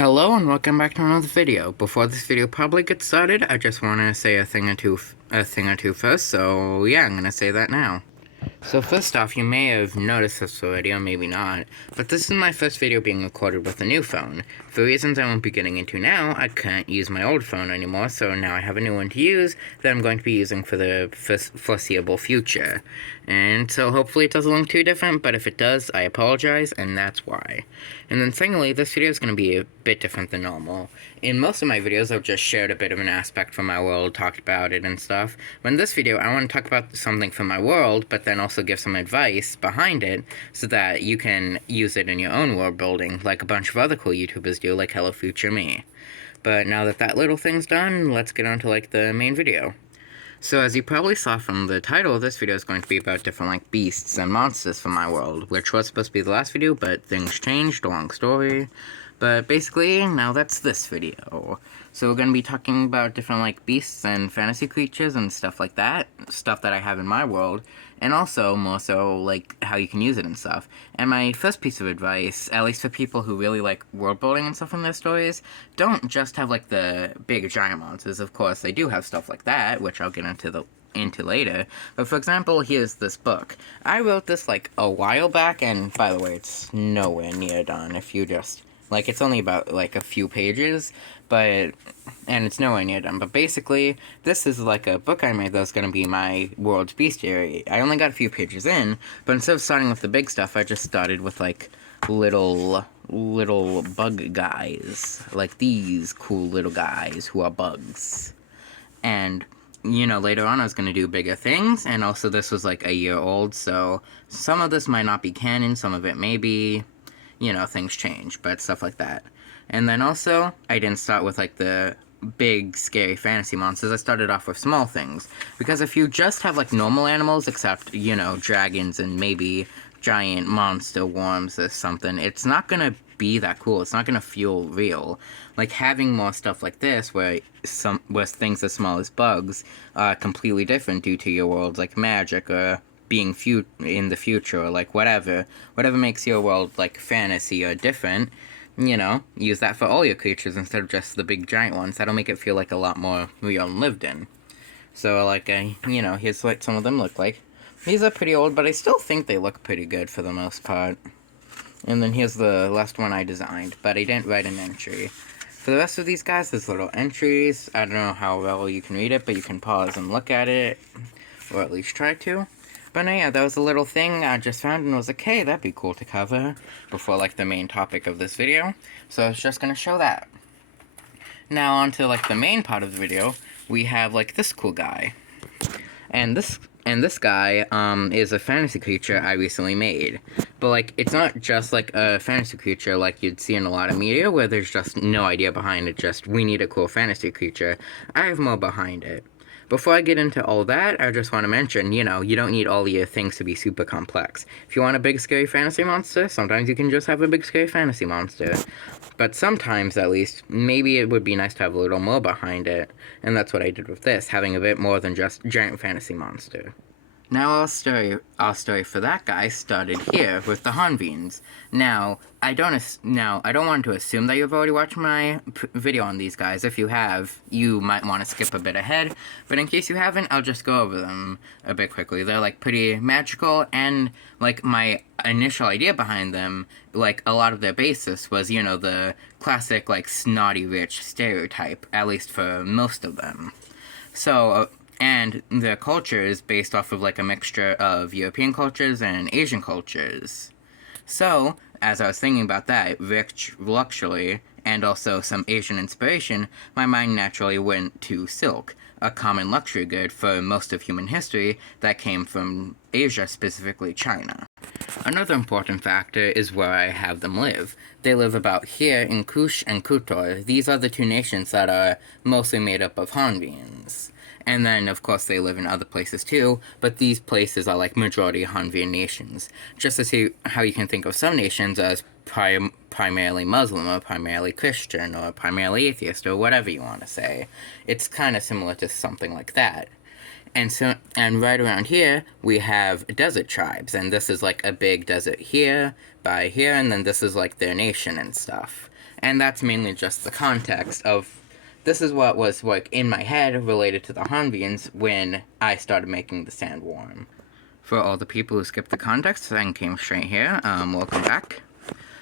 Hello and welcome back to another video. Before this video probably gets started, I just want to say a thing or two first. So yeah, I'm gonna say that now. So first off, you may have noticed this already, or maybe not, but this is my first video being recorded with a new phone. For reasons I won't be getting into now, I can't use my old phone anymore, so now I have a new one to use that I'm going to be using for the foreseeable future. And so hopefully it doesn't look too different, but if it does, I apologize, and that's why. And then secondly, this video is going to be a bit different than normal. In most of my videos, I've just shared a bit of an aspect from my world, talked about it and stuff. But in this video, I want to talk about something from my world, but then also give some advice behind it so that you can use it in your own world building, like a bunch of other cool YouTubers do, like Hello Future Me. But now that that little thing's done, let's get on to like the main video. So as you probably saw from the title, this video is going to be about different like beasts and monsters from my world, which was supposed to be the last video, but things changed, long story. But basically, now that's this video. So we're going to be talking about different like beasts and fantasy creatures and stuff like that, stuff that I have in my world, and also more so like how you can use it and stuff. And my first piece of advice, at least for people who really like world building and stuff in their stories, don't just have like the big giant monsters. Of course, they do have stuff like that, which I'll get into later. But for example, here's this book. I wrote this like a while back, and by the way, it's nowhere near done. If you just like, it's only about, like, a few pages, and it's nowhere near done. But basically, this is, like, a book I made that's gonna be my world's bestiary. I only got a few pages in, but instead of starting with the big stuff, I just started with, like, little bug guys. Like, these cool little guys who are bugs. And, you know, later on I was gonna do bigger things, and also this was, like, a year old, so some of this might not be canon, some of it may be. You know, things change, but stuff like that. And then also, I didn't start with, like, the big, scary fantasy monsters. I started off with small things. Because if you just have, like, normal animals, except, you know, dragons and maybe giant monster worms or something, it's not gonna be that cool. It's not gonna feel real. Like, having more stuff like this, where things as small as bugs are completely different due to your world's, like, magic or being in the future, or like whatever makes your world like fantasy or different, you know, use that for all your creatures instead of just the big giant ones. That'll make it feel like a lot more real and lived in. So like, you know, here's what some of them look like. These are pretty old, but I still think they look pretty good for the most part. And then here's the last one I designed, but I didn't write an entry. For the rest of these guys, there's little entries. I don't know how well you can read it, but you can pause and look at it, or at least try to. But no, yeah, that was a little thing I just found and was like, hey, that'd be cool to cover before, like, the main topic of this video. So I was just gonna show that. Now, on to, like, the main part of the video, we have, like, this cool guy. And this guy, is a fantasy creature I recently made. But, like, it's not just, like, a fantasy creature like you'd see in a lot of media where there's just no idea behind it, just, we need a cool fantasy creature. I have more behind it. Before I get into all that, I just want to mention, you know, you don't need all your things to be super complex. If you want a big scary fantasy monster, sometimes you can just have a big scary fantasy monster. But sometimes, at least, maybe it would be nice to have a little more behind it. And that's what I did with this, having a bit more than just giant fantasy monster. Now our story for that guy started here with the Hanvins. Now I don't want to assume that you've already watched my video on these guys. If you have, you might want to skip a bit ahead. But in case you haven't, I'll just go over them a bit quickly. They're like pretty magical, and like my initial idea behind them, like a lot of their basis was, you know, the classic like snotty rich stereotype, at least for most of them. So. And their culture is based off of, like, a mixture of European cultures and Asian cultures. So, as I was thinking about that, rich luxury, and also some Asian inspiration, my mind naturally went to silk, a common luxury good for most of human history that came from Asia, specifically China. Another important factor is where I have them live. They live about here in Kush and Kutor. These are the two nations that are mostly made up of Hanvians. And then, of course, they live in other places too, but these places are like majority Hanvian nations. Just to see how you can think of some nations as primarily Muslim, or primarily Christian, or primarily atheist, or whatever you want to say. It's kind of similar to something like that. And right around here, we have desert tribes, and this is like a big desert here, by here, and then this is like their nation and stuff. And that's mainly just the context of this is what was like in my head related to the Hanvians when I started making the sandworm. For all the people who skipped the context and came straight here, welcome back.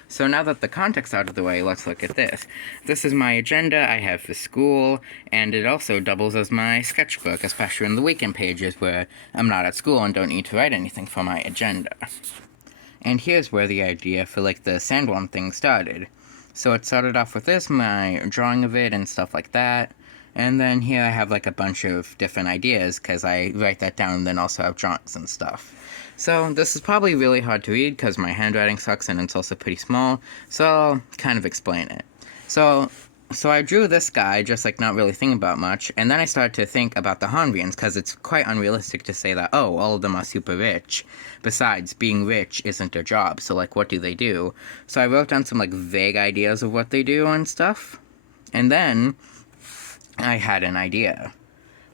So now that the context's out of the way, let's look at this. This is my agenda I have for school, and it also doubles as my sketchbook, especially in the weekend pages where I'm not at school and don't need to write anything for my agenda. And here's where the idea for like the sandworm thing started. So it started off with this, my drawing of it and stuff like that. And then here I have like a bunch of different ideas because I write that down and then also have drawings and stuff. So this is probably really hard to read because my handwriting sucks and it's also pretty small, so I'll kind of explain it. So I drew this guy, just like not really thinking about much, and then I started to think about the Hanvians because it's quite unrealistic to say that, oh, all of them are super rich. Besides, being rich isn't their job, so like what do they do? So I wrote down some like vague ideas of what they do and stuff, and then I had an idea.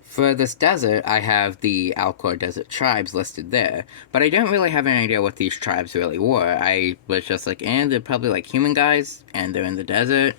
For this desert, I have the Alcor Desert tribes listed there, but I didn't really have any idea what these tribes really were. I was just like, they're probably like human guys, and they're in the desert.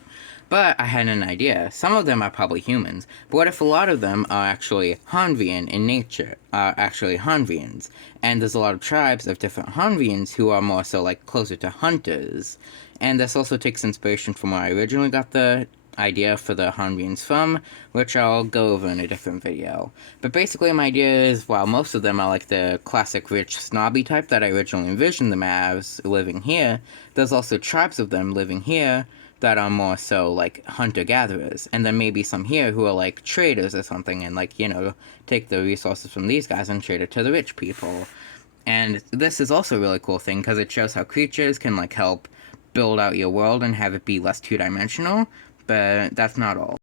But I had an idea. Some of them are probably humans, but what if a lot of them are actually Hanvian in nature, are actually Hanvians? And there's a lot of tribes of different Hanvians who are more so like closer to hunters. And this also takes inspiration from where I originally got the idea for the Hanvians from, which I'll go over in a different video. But basically my idea is, while most of them are like the classic rich snobby type that I originally envisioned them as living here, there's also tribes of them living here that are more so like hunter-gatherers, and then maybe some here who are like traders or something and like, you know, take the resources from these guys and trade it to the rich people. And this is also a really cool thing because it shows how creatures can like help build out your world and have it be less two-dimensional, but that's not all.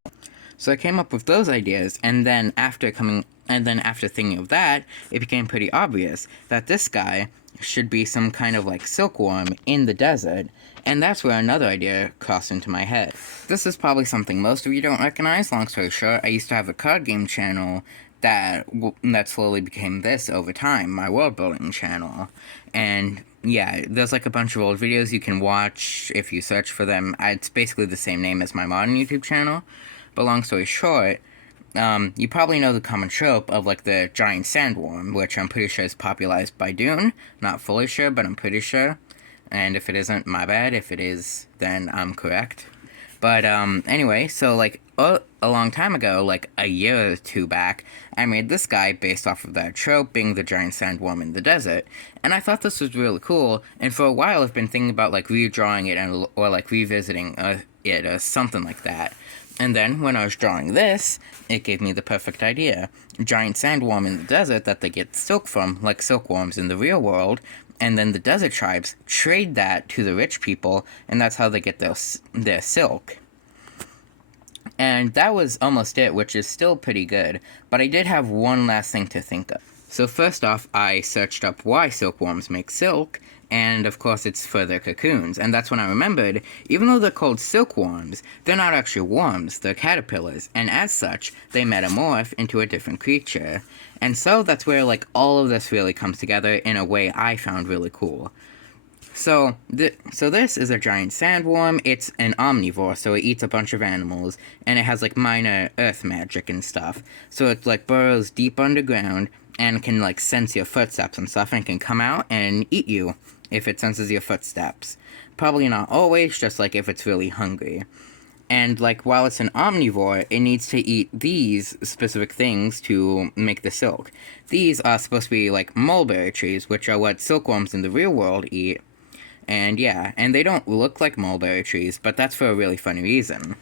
So I came up with those ideas, and then after thinking of that, it became pretty obvious that this guy should be some kind of like silkworm in the desert, and that's where another idea crossed into my head. This is probably something most of you don't recognize. Long story short, I used to have a card game channel that slowly became this over time, my world building channel. And yeah, there's like a bunch of old videos you can watch if you search for them. It's basically the same name as my modern YouTube channel. But long story short, you probably know the common trope of like the giant sandworm, which I'm pretty sure is popularized by Dune. Not fully sure, but I'm pretty sure. And if it isn't, my bad. If it is, then I'm correct. But anyway, so like a long time ago, like a year or two back, I made this guy based off of that trope being the giant sandworm in the desert, and I thought this was really cool, and for a while I've been thinking about like redrawing it or like revisiting it or something like that. And then when I was drawing this, it gave me the perfect idea. Giant sandworm in the desert that they get silk from, like silkworms in the real world, and then the desert tribes trade that to the rich people, and that's how they get their silk. And that was almost it, which is still pretty good, but I did have one last thing to think of. So first off, I searched up why silkworms make silk, and of course it's for their cocoons, and that's when I remembered, even though they're called silkworms, they're not actually worms, they're caterpillars, and as such, they metamorph into a different creature. And so that's where like all of this really comes together in a way I found really cool. So this is a giant sandworm. It's an omnivore, so it eats a bunch of animals, and it has like minor earth magic and stuff. So it like burrows deep underground and can like sense your footsteps and stuff, and can come out and eat you if it senses your footsteps. Probably not always, just like if it's really hungry. And like while it's an omnivore, it needs to eat these specific things to make the silk. These are supposed to be like mulberry trees, which are what silkworms in the real world eat. And yeah, and they don't look like mulberry trees, but that's for a really funny reason.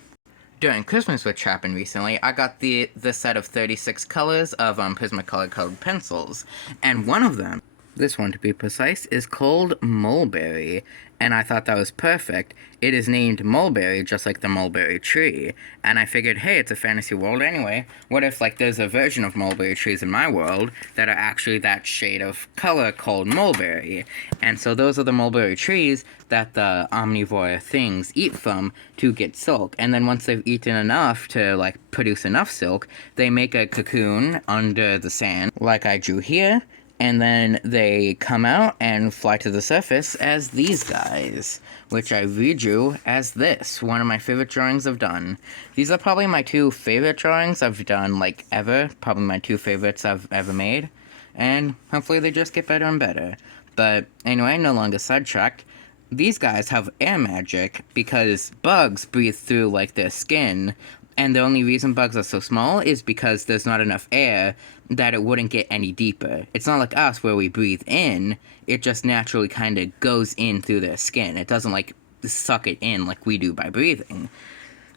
During Christmas, which happened recently, I got the set of 36 colors of Prismacolor colored pencils, and one of them, this one to be precise, is called Mulberry, and I thought that was perfect. It is named Mulberry, just like the mulberry tree, and I figured, hey, it's a fantasy world anyway, what if, like, there's a version of mulberry trees in my world that are actually that shade of color called mulberry, and so those are the mulberry trees that the omnivore things eat from to get silk, and then once they've eaten enough to, like, produce enough silk, they make a cocoon under the sand, like I drew here, and then they come out and fly to the surface as these guys, which I redrew as this, one of my favorite drawings I've done. These are probably my two favorite drawings I've done, like, ever. Probably my two favorites I've ever made. And hopefully they just get better and better. But anyway, no longer sidetracked. These guys have air magic because bugs breathe through, like, their skin, and the only reason bugs are so small is because there's not enough air that it wouldn't get any deeper. It's not like us where we breathe in, it just naturally kind of goes in through their skin. It doesn't, like, suck it in like we do by breathing.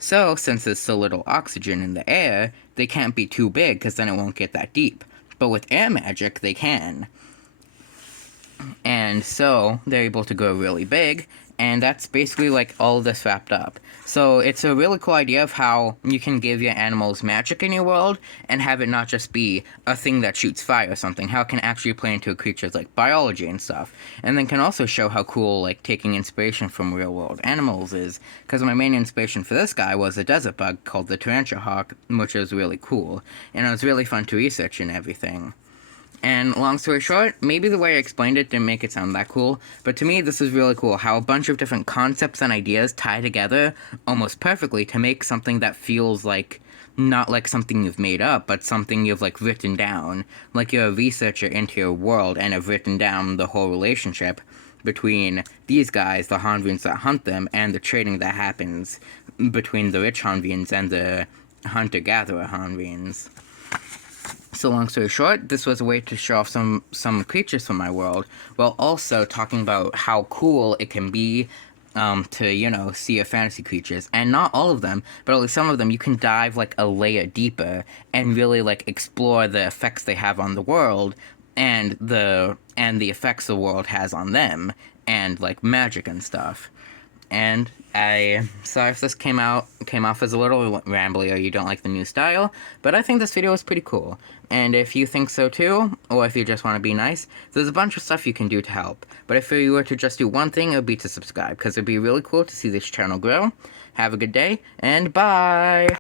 So, since there's so little oxygen in the air, they can't be too big because then it won't get that deep. But with air magic, they can. And so, they're able to grow really big, and that's basically, like, all of this wrapped up. So, it's a really cool idea of how you can give your animals magic in your world, and have it not just be a thing that shoots fire or something, how it can actually play into a creature's, like, biology and stuff. And then can also show how cool, like, taking inspiration from real-world animals is, because my main inspiration for this guy was a desert bug called the tarantula hawk, which is really cool, and it was really fun to research and everything. And long story short, maybe the way I explained it didn't make it sound that cool, but to me this is really cool how a bunch of different concepts and ideas tie together almost perfectly to make something that feels like not like something you've made up, but something you've, like, written down. Like you're a researcher into your world and have written down the whole relationship between these guys, the Hanvians that hunt them, and the trading that happens between the rich Hanvians and the hunter-gatherer Hanvians. So long story short, this was a way to show off some creatures from my world, while also talking about how cool it can be to, you know, see your fantasy creatures. And not all of them, but at least some of them, you can dive, like, a layer deeper and really, like, explore the effects they have on the world and the effects the world has on them, and, like, magic and stuff. And sorry if this came off as a little rambly or you don't like the new style, but I think this video is pretty cool. And if you think so too, or if you just want to be nice, there's a bunch of stuff you can do to help. But if you were to just do one thing, it would be to subscribe, because it'd be really cool to see this channel grow. Have a good day, and bye!